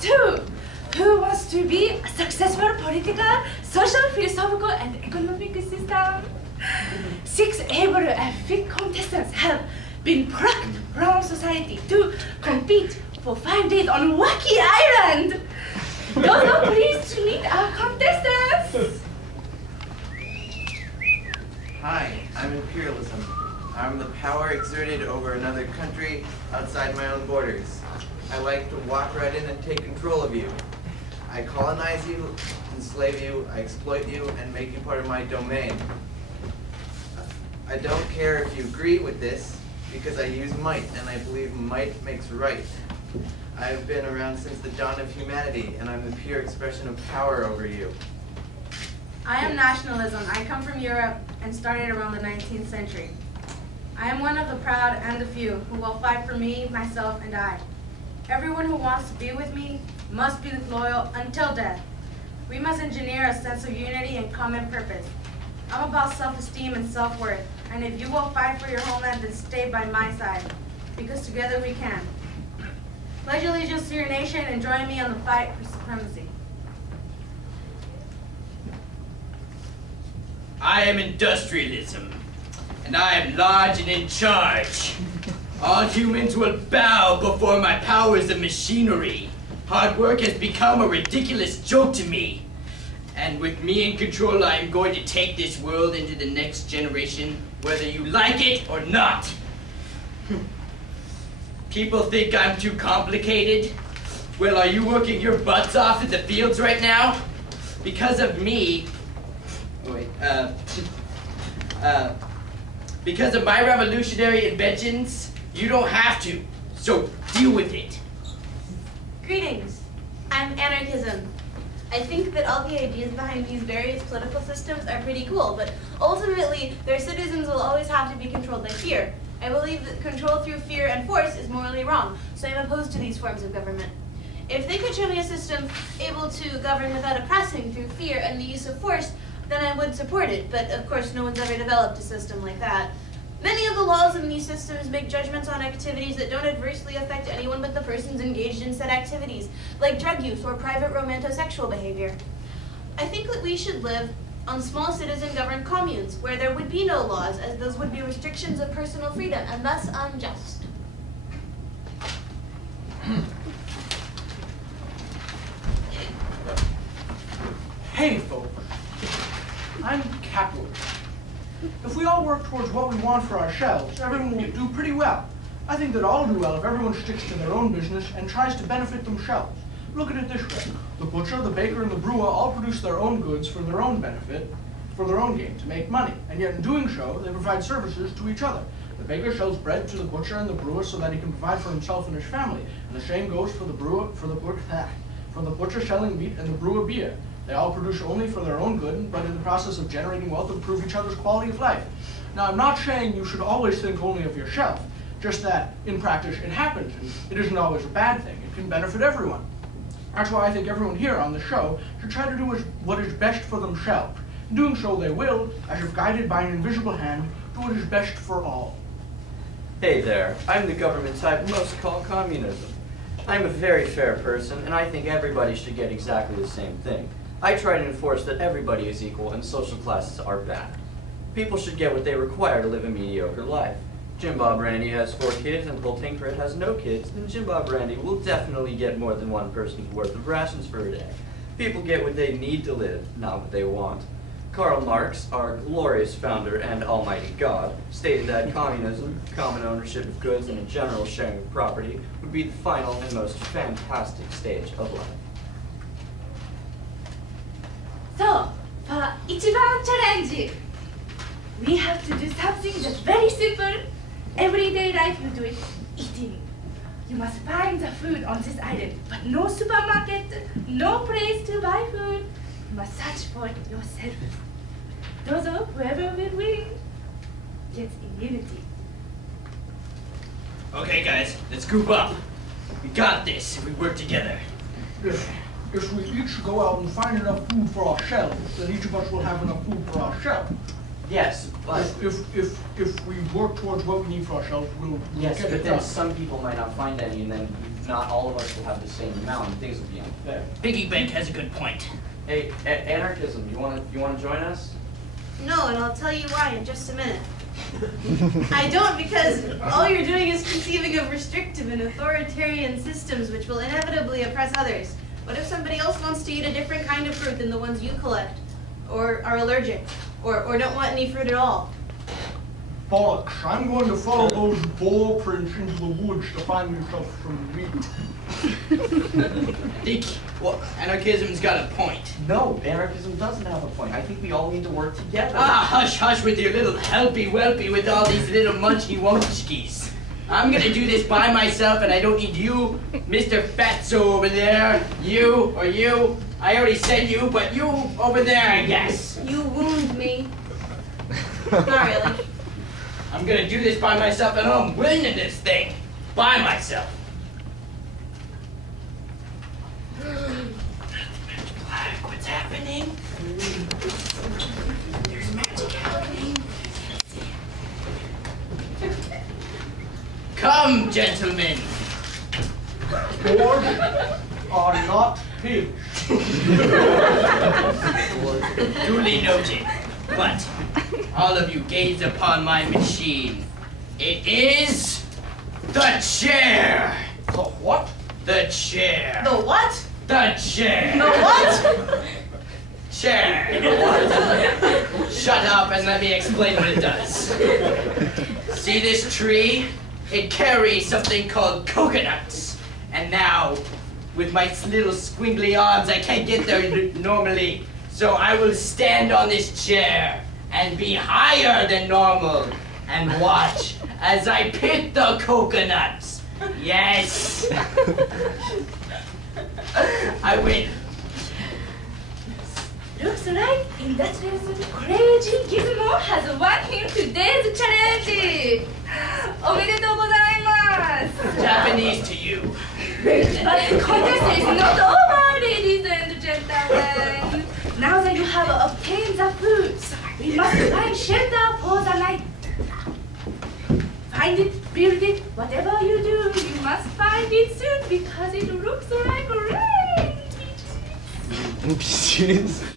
2. Who wants to be a successful political, social, philosophical, and economic system? 6 able and fit contestants have been plucked from society to compete for 5 days on Wacky Island. Those are pleased to meet our contestants. Hi, I'm imperialism. I'm the power exerted over another country outside my own borders. I like to walk right in and take control of you. I colonize you, enslave you, I exploit you, and make you part of my domain. I don't care if you agree with this, because I use might, and I believe might makes right. I've been around since the dawn of humanity, and I'm the pure expression of power over you. I am nationalism. I come from Europe and started around the 19th century. I am one of the proud and the few who will fight for me, myself, and I. Everyone who wants to be with me must be loyal until death. We must engineer a sense of unity and common purpose. I'm about self-esteem and self-worth, and if you will fight for your homeland, then stay by my side, because together we can. Pledge allegiance to your nation and join me on the fight for supremacy. I am industrialism, and I am large and in charge. All humans will bow before my powers of machinery. Hard work has become a ridiculous joke to me. And with me in control, I am going to take this world into the next generation, whether you like it or not. People think I'm too complicated. Well, are you working your butts off in the fields right now? Because of me, because of my revolutionary inventions, you don't have to, so deal with it. Greetings. I'm anarchism. I think that all the ideas behind these various political systems are pretty cool, but ultimately, their citizens will always have to be controlled by fear. I believe that control through fear and force is morally wrong, so I'm opposed to these forms of government. If they could show me a system able to govern without oppressing through fear and the use of force, then I would support it, but of course no one's ever developed a system like that. Many of the laws in these systems make judgments on activities that don't adversely affect anyone but the persons engaged in said activities, like drug use or private romantosexual behavior. I think that we should live on small citizen-governed communes, where there would be no laws, as those would be restrictions of personal freedom, and thus unjust. Hey, folks. I'm capitalist. If we all work towards what we want for ourselves, everyone will do pretty well. I think that all do well if everyone sticks to their own business and tries to benefit themselves. Look at it this way. The butcher, the baker, and the brewer all produce their own goods for their own benefit, for their own gain, to make money. And yet in doing so, they provide services to each other. The baker sells bread to the butcher and the brewer so that he can provide for himself and his family. And the same goes for the butcher selling meat and the brewer beer. They all produce only for their own good, but in the process of generating wealth, improve each other's quality of life. Now, I'm not saying you should always think only of yourself, just that in practice it happens, and it isn't always a bad thing. It can benefit everyone. That's why I think everyone here on the show should try to do what is best for themselves. In doing so, they will, as if guided by an invisible hand, do what is best for all. Hey there, I'm the government type most call communism. I'm a very fair person, and I think everybody should get exactly the same thing. I try to enforce that everybody is equal and social classes are bad. People should get what they require to live a mediocre life. Jim Bob Randy has 4 kids and Bull Tinkerhead has no kids, then Jim Bob Randy will definitely get more than one person's worth of rations for a day. People get what they need to live, not what they want. Karl Marx, our glorious founder and almighty God, stated that communism, common ownership of goods, and a general sharing of property would be the final and most fantastic stage of life. So, for Ichiban challenge, we have to do something that's very simple. Everyday life you do it, eating. You must find the food on this island, but no supermarket, no place to buy food. You must search for it yourself. Dozo, whoever will win, gets immunity. Okay, guys, let's group up. We got this if we work together. If we each go out and find enough food for ourselves, then each of us will have enough food for ourselves. Yes, but If we work towards what we need for ourselves, we'll yes, get but it then done. some people might not find any, and then not all of us will have the same amount, and things will be unfair. Piggy Bank has a good point. Hey, anarchism, you wanna join us? No, and I'll tell you why in just a minute. I don't, because all you're doing is conceiving of restrictive and authoritarian systems which will inevitably oppress others. What if somebody else wants to eat a different kind of fruit than the ones you collect? Or are allergic? Or don't want any fruit at all? Bollocks, I'm going to follow those ball prints into the woods to find myself some meat. I think, well, anarchism's got a point. No, anarchism doesn't have a point. I think we all need to work together. Ah, hush, hush with your little helpy-welpy with all these little munchy-wunchkies. I'm gonna do this by myself, and I don't need you, Mr. Fatso over there, you, or you. I already said you, but you over there, I guess. You wound me. Not really. I'm gonna do this by myself, and I'm winning this thing by myself. Black, what's happening? There's magic happening. Come, gentlemen. Boars are not pigs. Duly noted. But all of you gaze upon my machine. It is the chair. The what? The chair. The what? The chair. The what? Chair. Shut up and let me explain what it does. See this tree? It carries something called coconuts. And now, with my little squiggly arms, I can't get there normally. So I will stand on this chair and be higher than normal and watch as I pick the coconuts. Yes. I win. Looks like industrialism crazy Gizmo has won him today's challenge. おめでとうございます。 Japanese to you. But the contest is not over, ladies and gentlemen. Now that you have obtained the foods, we must find shelter for the night. Find it, build it, whatever you do, you must find it soon because it looks like rain. Beaches.